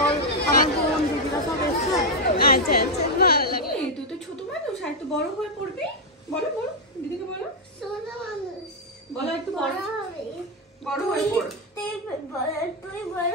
সকল আমার বোন দিদিরা সব এসছে। আচ্ছা আচ্ছা, ভালো লাগলো। তুই তো ছোট মানুষ, আর একটু বড় হয়ে পড়বি। বলো বলো দিদিকে বলো, ছোট মানুষ বলো একটু বড় হবে, বড় হয়ে পড়। তুই বড়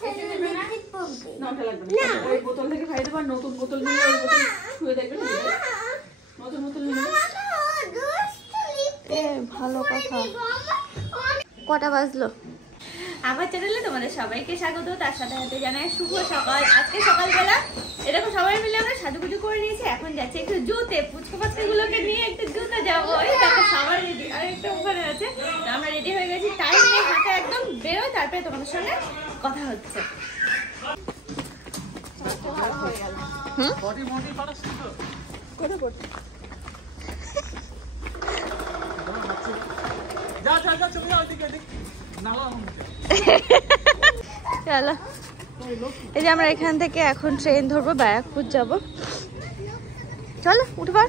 হয়ে লিপস্টিক পরবি। নাটা লাগবে না, ওই বোতল থেকে খাই দেবার, নতুন বোতল নিয়ে ওই বোতল ছুঁয়ে দেখবে না, নতুন বোতল নিয়ে ভালো কথা। কটা বাজলো? আমার চ্যানেলে তোমাদের সবাইকে স্বাগত। তার সাথে সাথে জানাই শুভ সকাল। আজকে সকালবেলা এরকম সবাই মিলে আমরা সাজুগুজু করে নিয়েছি। এখন যাচ্ছে একটু জুতে, পুচকো পাচকাগুলোকে নিয়ে একটু জুতে যাবো। এই দেখো সবাই রেডি, আর একটা ওখানে আছে। আমরা রেডি হয়ে গেছি, টাইম নেই হাতে, একদম বেরোয়, তারপরে তোমাদের সঙ্গে কথা হচ্ছে। চলো, এই যে আমরা এখান থেকে এখন ট্রেন ধরবো, ব্যারাকপুর যাবো। চলো উঠবার।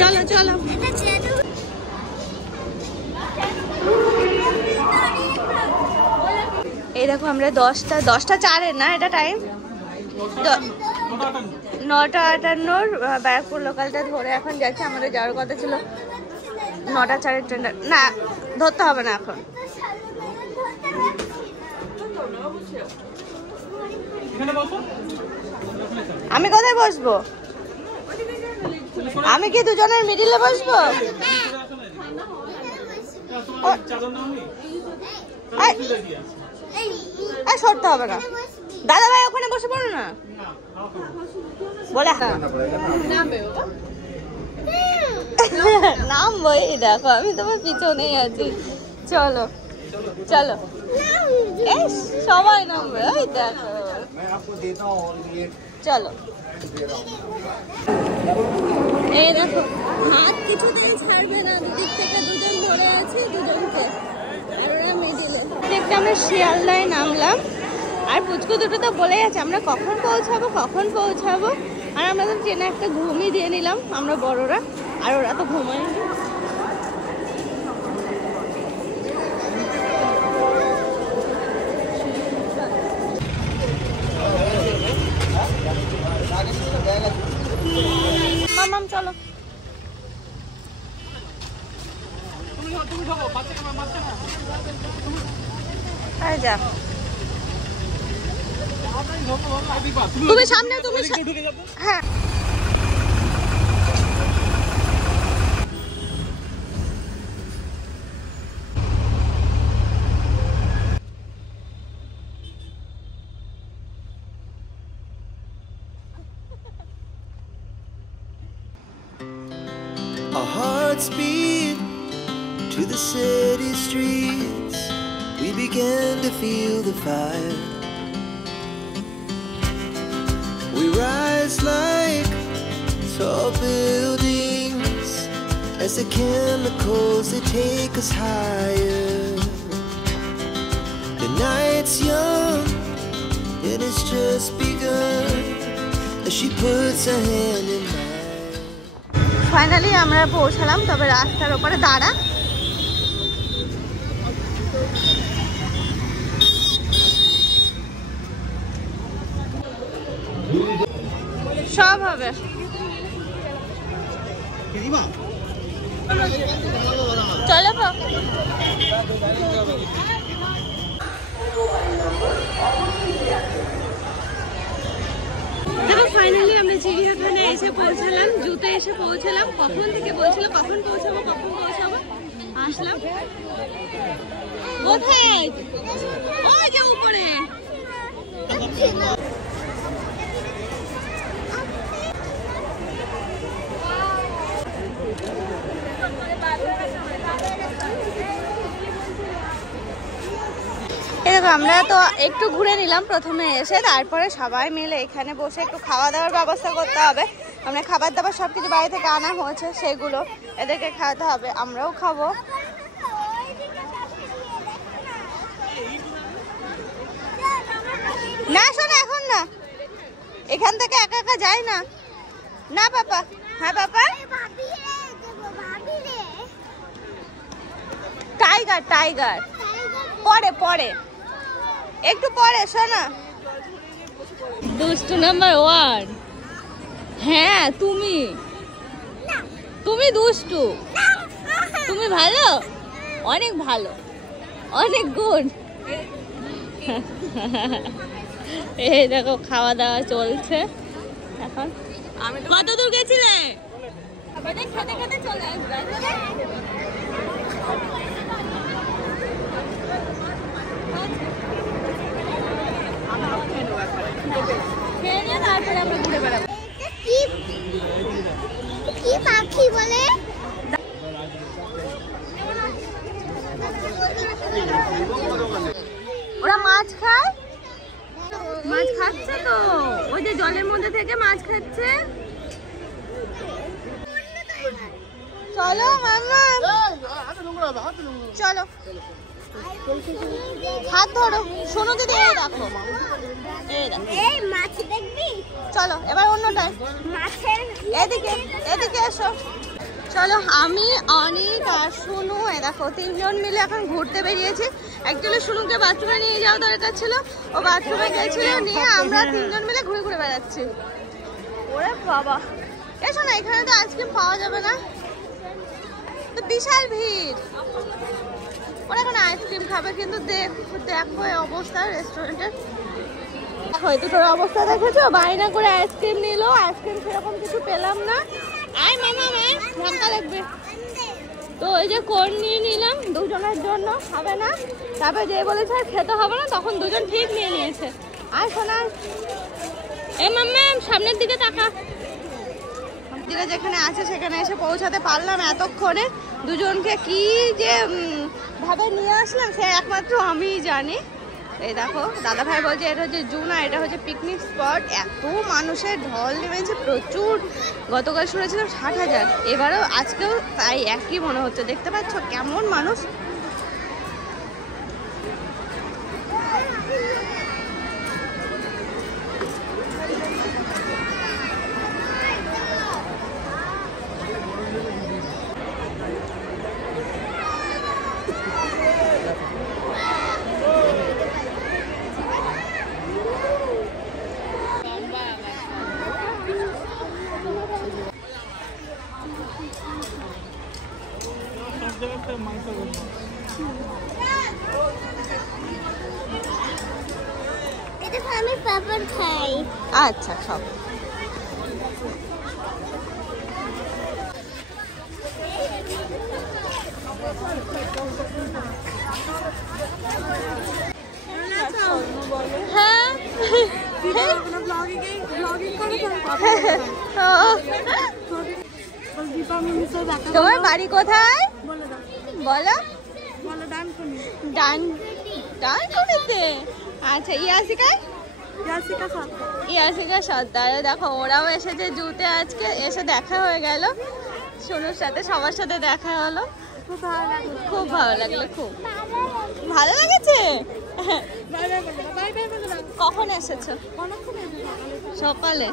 চলো চলো, এই দেখো আমরা 10:04 না, এটা টাইম 9:58 ব্যারাকপুর লোকালটা ধরে এখন যাচ্ছে। আমাদের যাওয়ার কথা ছিল 9:04 ট্রেনটা, না ধরতে হবে না এখন। আমি কোথায় বসবো? আমি কি দুজনের মিডিলে বসবো? সরতে হবে না, দাদা ভাই ওখানে বসে পড়ো না বলে। নামবো, এই দেখো আমি তোমার পিছনেই আছি। চলো চলো, সবাই নামবে, ওই দেখো। চলো, এই দেখো হাত কিছুতেই ছাড়বে না, দুদিক থেকে দুজন ধরে আছে, দুজনকে, আর ওরা মিডিলে। দেখতে আমরা শিয়ালদায় নামলাম, আর পুচকু দুটো তো বলেই আছে আমরা কখন পৌঁছাবো কখন পৌঁছাবো। আর আমরা তো ট্রেনে একটা ঘুমই দিয়ে নিলাম আমরা বড়রা, আর ওরা তো ঘুমায়নি। মামাম চলো, আরে যা তুমি সামনে, তুমি হ্যাঁ। Our hearts beat to the city streets. We began to feel the fire. We rise like tall buildings as the chemicals they take us higher. The night's young and it's just begun as she puts her hand in mine. Finally আমরা পৌঁছালাম, তবে রাস্তার ওপরে দাঁড়া। সব হবে, চলো। দেখো ফাইনালি আমরা চিড়িয়াখানায় এসে পৌঁছালাম, জুতে এসে পৌঁছালাম। কখন থেকে বলছিল কখন পৌঁছাবো আসলাম। কোথায়? ওই যে উপরে। দেখো আমরা তো একটু ঘুরে নিলাম প্রথমে এসে, তারপরে সবাই মিলে এখানে বসে একটু খাওয়া দাওয়ার ব্যবস্থা করতে হবে। আমরা খাবার দাবার সব কিছু বাড়ি থেকে আনা হয়েছে, সেগুলো এদেরকে খাওয়াতে হবে, আমরাও খাবো। না শোনো এখন না, এখান থেকে একা একা যায় না। না বাবা। হ্যাঁ বাবা। টাইগার টাইগার পরে পরে একটু পরে শোনা। দুষ্টু নাম্বার 1। হ্যাঁ তুমি তুমি দুষ্টু, তুমি ভালো, অনেক ভালো, অনেক গুড। এই দেখো খাওয়া দাওয়া চলছে এখন। কত দূর গেছিলে? খেতে খেতে চলে আসবে। তারপরে আমরা ঘুরে বেড়াবো। কি পাখি বলে? ওরা মাছ খায়, মাছ খাচ্ছে তো, ওই যে জলের মধ্যে থেকে মাছ খাচ্ছে। চলো মামা, চলো হাত ধরো। শোনো দিদি, এই দেখো, এই মাছ দেখবি? চলো এবার অন্যটায়। মাছের এদিকে এদিকে এসো। চলো আমি, অনিক আর শুনু, এই দেখো 3 জন মিলে এখন ঘুরতে বেরিয়েছি। অ্যাকচুয়ালি শুনুকে বাথরুমে নিয়ে যাওয়া দরকার ছিল, ও বাথরুমে গেছিল, নিয়ে আমরা 3 জন মিলে ঘুরে ঘুরে বেড়াচ্ছি। ওরে বাবা, এসো না, এখানে তো আইসক্রিম পাওয়া যাবে না, তো বিশাল ভিড়। ওরা এখন আইসক্রিম খাবে, কিন্তু দেখো এই অবস্থা রেস্টুরেন্টের। হয়তো তোর অবস্থা দেখেছো, বায়না করে আইসক্রিম নিল, আইসক্রিম সেরকম কিছু পেলাম না। আয় মামা, ধাক্কা লাগবে তো। ওই যে কোন নিয়ে নিলাম দুজনের জন্য, খাবে না, তারপরে যে বলেছে আর খেতে হবে না, তখন দুজন ঠিক নিয়ে নিয়েছে। আয় শোনা, এ মাম্মা সামনের দিকে তাকা। দিকে যেখানে আছে সেখানে এসে পৌঁছাতে পারলাম এতক্ষণে। দুজনকে কি যে ভাবে নিয়ে আসলাম সে একমাত্র আমিই জানি। এই দেখো দাদা ভাই বলছে এটা হচ্ছে জুনা, এটা হচ্ছে পিকনিক স্পট। এত মানুষের ঢল নেমেছে প্রচুর। গতকাল শুনেছিলাম 60,000, এবারও আজকেও তাই একই মনে হচ্ছে। দেখতে পাচ্ছ কেমন মানুষ। আমি পেপার খাই। আচ্ছা খাও। হ্যাঁ তোমার বাড়ি কোথায় বলো? ডানকুনিতে। আচ্ছা ইয়াসিকায়? ইয়াসিকা সর্দার। দেখো ওরাও এসেছে জুতে আজকে, এসে দেখা হয়ে গেল, সোনুর সাথে সবার সাথে দেখা হলো, খুব ভালো লাগলো, খুব ভালো লেগেছে। কখন এসেছো? সকালে।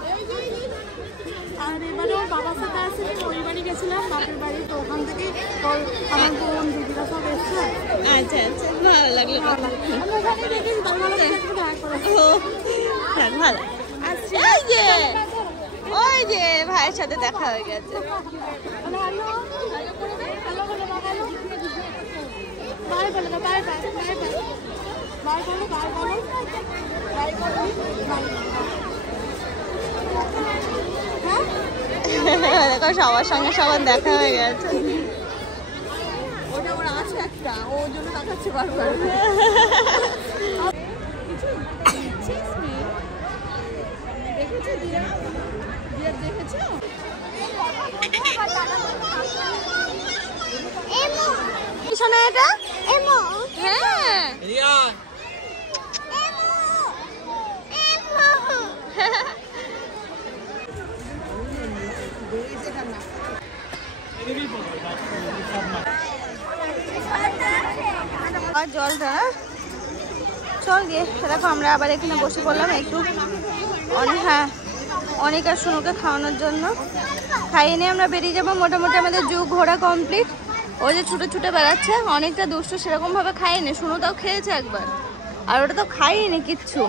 আর এবারে ওর বাবার সাথে আসলে ওই বাড়ি গেছিলাম, বাপের বাড়ি, তো ওখান থেকে আমার বোন দিদিরা সব এসছে। আচ্ছা আচ্ছা, ভালো লাগলো। ভালো। এই যে ওই যে ভাইয়ের সাথে দেখা হয়ে গেছে। দেখো সবার সঙ্গে সবার দেখা হয়ে গেছে। ওটা ওরা আছে একটা, ওর জন্য তাকাচ্ছে বারবার। দেখেছো দিয়া? দিয়া দেখেছো? শোনা এটা? এমো হ্যাঁ আর জলটা চল গিয়ে দেখো আমরা আবার এখানে বসে পড়লাম একটু অনেক আর সোনুকে খাওয়ানোর জন্য। খাইয়ে নিয়ে আমরা বেরিয়ে যাবো। মোটামুটি আমাদের ঘোরা কমপ্লিট। ওই যে ছুটে ছুটে বেড়াচ্ছে, অনেকটা দুষ্ট, সেরকম ভাবে খাইনি। সোনু তাও খেয়েছে একবার, আর ওটা তো খাইনি কিচ্ছু।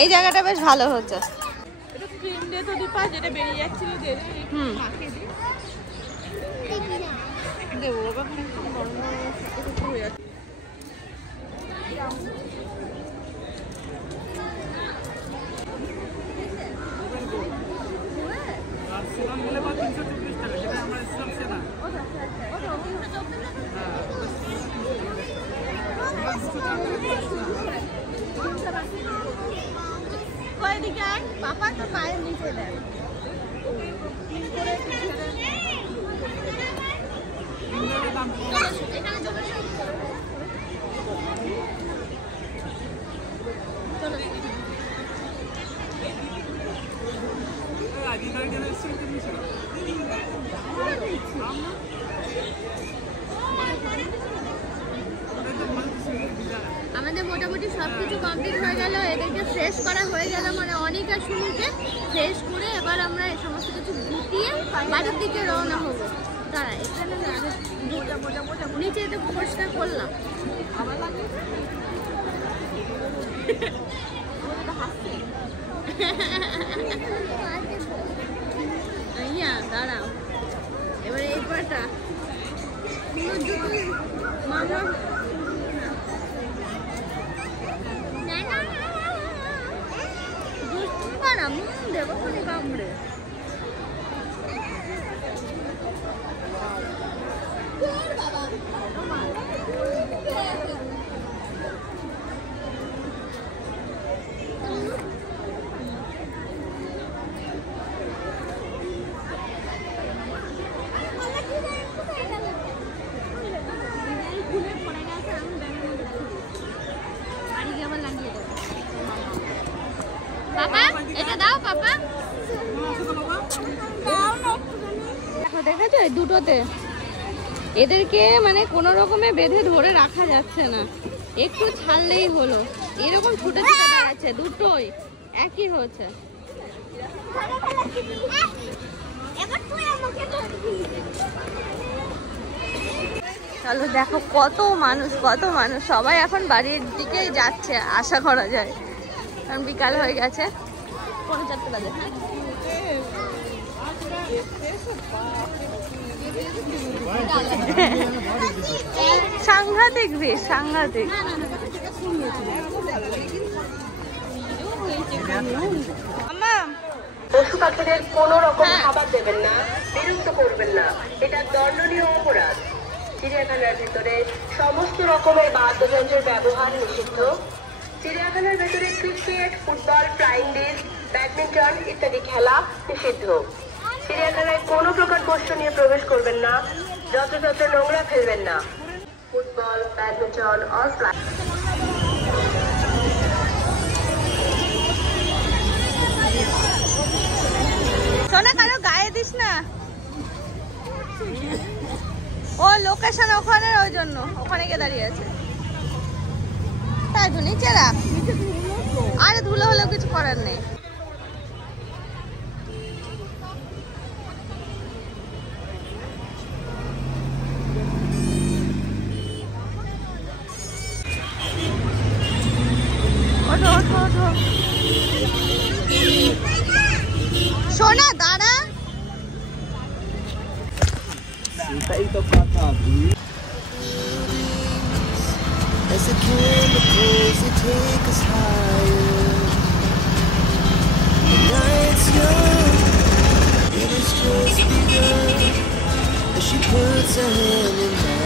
এই জায়গাটা বেশ ভালো হচ্ছে। পাপা তো পায়ের নিচে দেয়। আমাদের মোটামুটি সবকিছু কমপ্লিট হয়ে গেল। এদেরকে ফ্রেশ করা হয়ে গেল, মানে অনেক আর শুনুকে ফ্রেশ করে এবার আমরা এই সমস্ত কিছু গুটিয়ে বাড়ির দিকে রওনা হবো। তারা এখানে নিচে এটা পরিষ্কার করলাম। দাঁড়াও, এবার এই পাটা মামা দেবো কোনে কামড়ে। পাপা এটা দাও, পাপা দেখেছো দুটোতে এদেরকে মানে কোনো রকমে বেঁধে ধরে রাখা যাচ্ছে না, একটু ছাড়লেই হলো। এরকম ছুটে ছুটে বেড়াচ্ছে, দুটোই একই হচ্ছে। চলো দেখো কত মানুষ সবাই এখন বাড়ির দিকেই যাচ্ছে আশা করা যায়, কারণ বিকাল হয়ে গেছে, 4:45 বাজে। সাংঘাতিক ভিড়, সাংঘাতিক। পশু পাখিদের কোন রকম খাবার দেবেন না, বিরক্ত করবেন না, এটা দণ্ডনীয় অপরাধ। চিড়িয়াখানার ভিতরে সমস্ত রকমের বাদ্যযন্ত্রের ব্যবহার নিষিদ্ধ। চিড়িয়াখানার ভেতরে cricket, football, flying disc, badminton ইত্যাদি খেলা নিষিদ্ধ। চিড়িয়াখানায় কোনো প্রকার পোষ্য নিয়ে প্রবেশ করবেন না, যত্রতত্র নোংরা ফেলবেন না। ফুটবল, ব্যাডমিন্টন আর ফ্লাইং সোনা কারো গায়ে দিস না, ও লোকেশন ওখানে, ওই জন্য ওখানে গিয়ে দাঁড়িয়ে আছে। তাই তো নিচে রাখ, আরে ধুলো হলেও কিছু করার নেই। ওঠো ওঠো ওঠো, সোনা দাঁড়া। As the chemicals they take us higher, the night's young, it has just begun. As she puts her hand in mine.